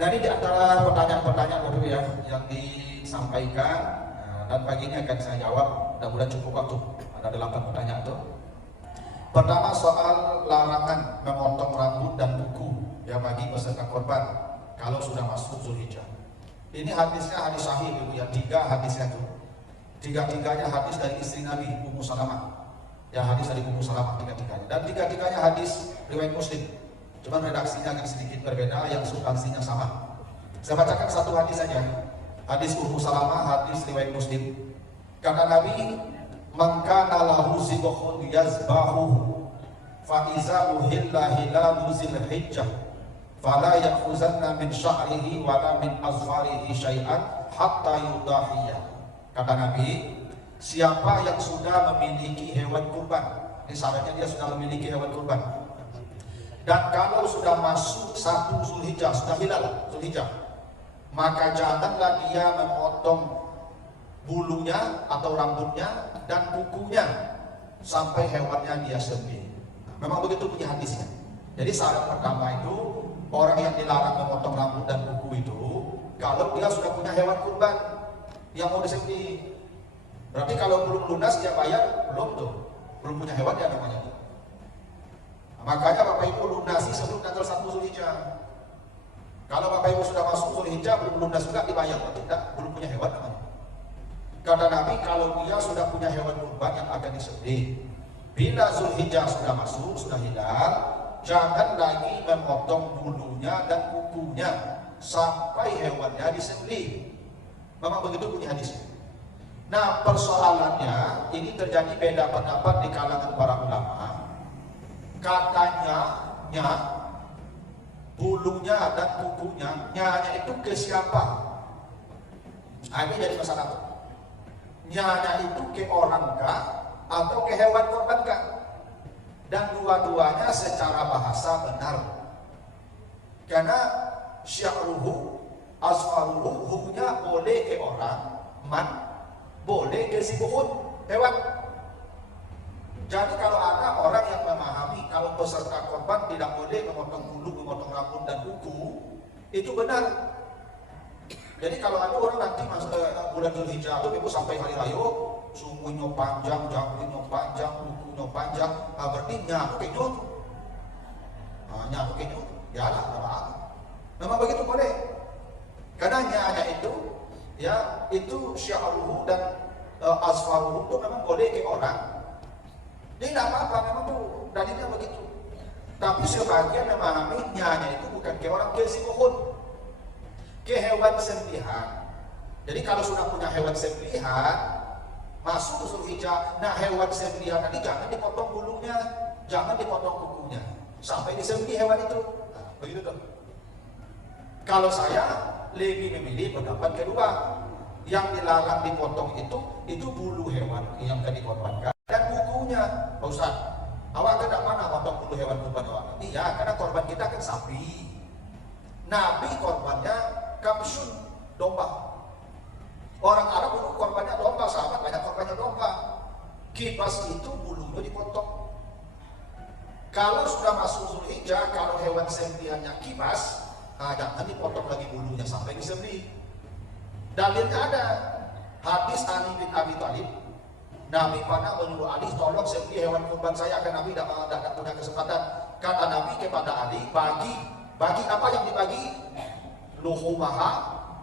Nah, ini di antara pertanyaan-pertanyaan Bapak ya yang disampaikan, dan pagi ini akan saya jawab. Mudah-mudahan cukup waktu. Ada 8 pertanyaan tuh. Pertama, soal larangan memotong rambut dan kuku ya bagi peserta korban kalau sudah masuk Zulhijjah. Ini hadisnya hadis sahih Ibu ya, 3 hadisnya tuh. Tiga-tiganya hadis dari istri Nabi Ummu Salamah. Ya, hadis dari Ummu Salamah tiga-tiganya. Dan tiga-tiganya hadis riwayat Muslim. Cuman redaksinya agak sedikit berbeda, yang substansinya sama. Saya bacakan satu hadis saja. Hadis Ummu Salamah, hadis riwayat Muslim. Kata Nabi, "Man kana lahu zibhun yazbahu fa iza uhilla hilalu Zulhijjah fala ya'khuzanna min sya'rihi wala min azfarihi syai'an hatta yudahiyah." Kata Nabi, siapa yang sudah memiliki hewan kurban, ini syaratnya dia sudah memiliki hewan kurban, dan kalau sudah masuk 1 Zulhijjah, sudah hilal Zulhijjah, maka janganlah dia memotong bulunya atau rambutnya dan kukunya sampai hewannya dia sembelih. Memang begitu punya hadisnya. Jadi syarat pertama itu, orang yang dilarang memotong rambut dan kuku itu kalau dia sudah punya hewan kurban yang mau disembelih. Berarti kalau belum lunas dia bayar, belum tuh, belum punya hewan dia namanya. Makanya Bapak Ibu lunasi sebelum tanggal 1 Zulhijjah. Kalau Bapak Ibu sudah masuk Zulhijjah belum lunas juga dibayar, tidak, belum punya hewan namanya. Kata Nabi, kalau dia sudah punya hewan kurban yang akan disembelih, bila Zulhijjah sudah masuk, sudah hilal, jangan lagi memotong bulunya dan kukunya sampai hewannya disembelih. Memang begitu punya hadisnya. Nah, persoalannya ini terjadi beda pendapat di kalangan para ulama. Katanya bulunya dan kukunya nyanya itu ke siapa? Nah, ini jadi masalah. Nyanya itu ke orang kah atau ke hewan korban kah? Dan dua-duanya secara bahasa benar. Karena sya'ruhu asfaruhu, hukumnya boleh ke orang, boleh ke zibhun, hewan. Jadi kalau ada orang yang memahami kalau peserta korban tidak boleh memotong bulu, memotong rambut dan kuku, itu benar. Jadi kalau ada orang nanti bulan Zulhijjah itu Ibu sampai hari raya, sungguhnya panjang, jangkauannya panjang, kukunya panjang, berarti nyaku kenyut. Nyaku kenyut, ya lah, apa? Memang begitu boleh. Karena nyanya itu, ya itu sya'ruhu dan asfaruhu itu memang boleh ke orang. Jadi tidak apa-apa, memang tuh dalilnya begitu. Tapi sebagian memahami nyanya itu bukan ke orang, ke zibhun, ke hewan sembelihan. Jadi kalau sudah punya hewan sembelihan masuk ke Zulhijjah, nah hewan sembelihan tadi jangan dipotong bulunya, jangan dipotong kukunya sampai disembelih hewan itu. Nah, begitu tuh. Kalau saya lebih memilih pendapat kedua, yang dilarang dipotong itu bulu hewan yang akan dikorbankan dan kukunya. Pak Ustaz, awak tidak mana potong bulu hewan kurban awak? Iya, karena korban kita kan sapi. Nabi korbannya kamsun, domba. Orang Arab dulu korbannya domba, sahabat banyak korbannya domba. Kibas itu bulunya dipotong. Kalau sudah masuk Zulhijjah, kalau hewan sembelihannya kibas, jangan dipotong lagi bulunya sampai disembelih. Dalilnya ada hadis Ali bin Abi Thalib. Nabi pernah menyuruh Ali, tolong sembelih hewan kurban saya, karena Nabi tidak punya kesempatan. Kata Nabi kepada Ali, bagi apa yang dibagi? Luhumaha,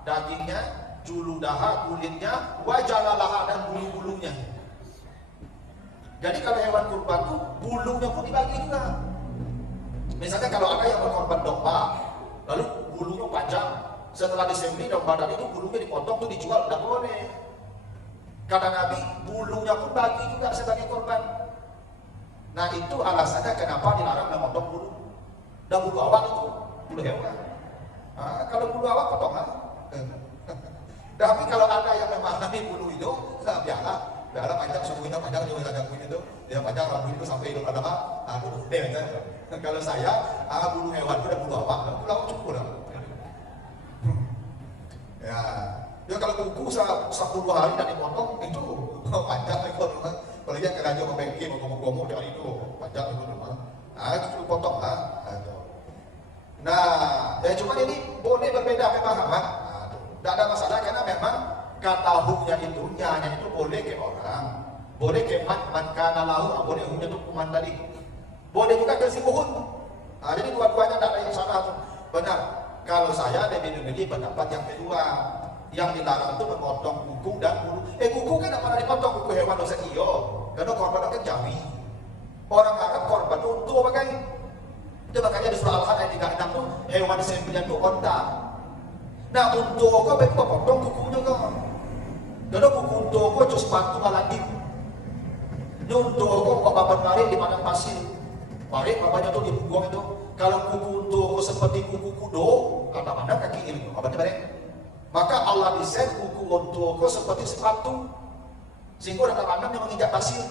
dagingnya, juludaha, kulitnya, wajalalaha, dan bulu-bulunya. Jadi kalau hewan kurban itu bulunya pun dibagi juga. Misalnya kalau ada yang berkorban domba, lalu bulunya panjang, setelah disembelih domba tadi itu bulunya dipotong tuh dijual, tidak boleh. Kata Nabi, bulunya pun bagi juga sebagai korban. Nah itu alasannya kenapa dilarang memotong bulu. Dan bulu awak itu bulu hewan. Kalau bulu awak potong lah. Tapi kalau ada yang memahami bulu itu, biarlah panjang, sukunya panjang juga ada kulit itu, dia panjang rambut itu sampai hidung ada bulu deh. Kalau saya, bulu hewan itu ada bulu awak cukup lah. Ya kalau kuku 10 hari dan dipotong itu panjang ekor. Kalau dia kerja mau bengki, mau ngomong-ngomong dari itu panjang itu itu potong lah. Nah, ya cuma ini boleh berbeda. berbeda pemahaman. Tidak ada masalah karena memang kata huknya itu, nyanya itu boleh ke orang, boleh ke man kana lahu, boleh huknya itu kuman tadi, boleh juga ke si buhun. Jadi dua-duanya tidak ada yang salah. Benar. Kalau saya lebih memilih pendapat yang kedua, yang dilarang itu memotong kuku dan bulu. Kuku kan tidak pernah dipotong, kuku hewan dosa iyo, karena korban akan jawi. Orang akan korban untuk apa? Itu makanya di surah Al-Had ayat 36 itu hewan sembelihan itu onta. Nah untuk kau betul potong kukunya kau. Karena kuku untuk kau cuma sepatu aladin. Ini untuk kau bapak mari di padang pasir. Mari bapaknya tuh dibuang itu. Kalau kuku untuk kau seperti kuku kudo, kata mana kaki ini, apa nih? Maka Allah desain kuku untuk kau seperti sepatu. Sehingga kata mana yang menginjak pasir.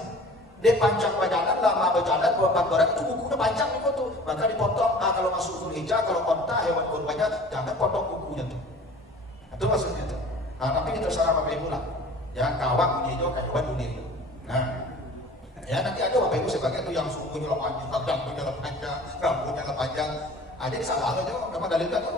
Dia panjang berjalan, lama berjalan, buat barang itu kukunya panjang itu tuh. Maka dipotong. Kalau masuk Zulhijjah, kalau onta hewan kurbannya jangan potong kukunya tuh. Itu maksudnya tuh. Tapi ini terserah Bapak Ibu lah. Ya kawak bunyi itu, hewan bunyi itu. Nah, ya nanti ada Bapak Ibu sebagai itu yang sungguhnya panjang, rambutnya panjang. Jadi salah aja, memang dalilnya tuh.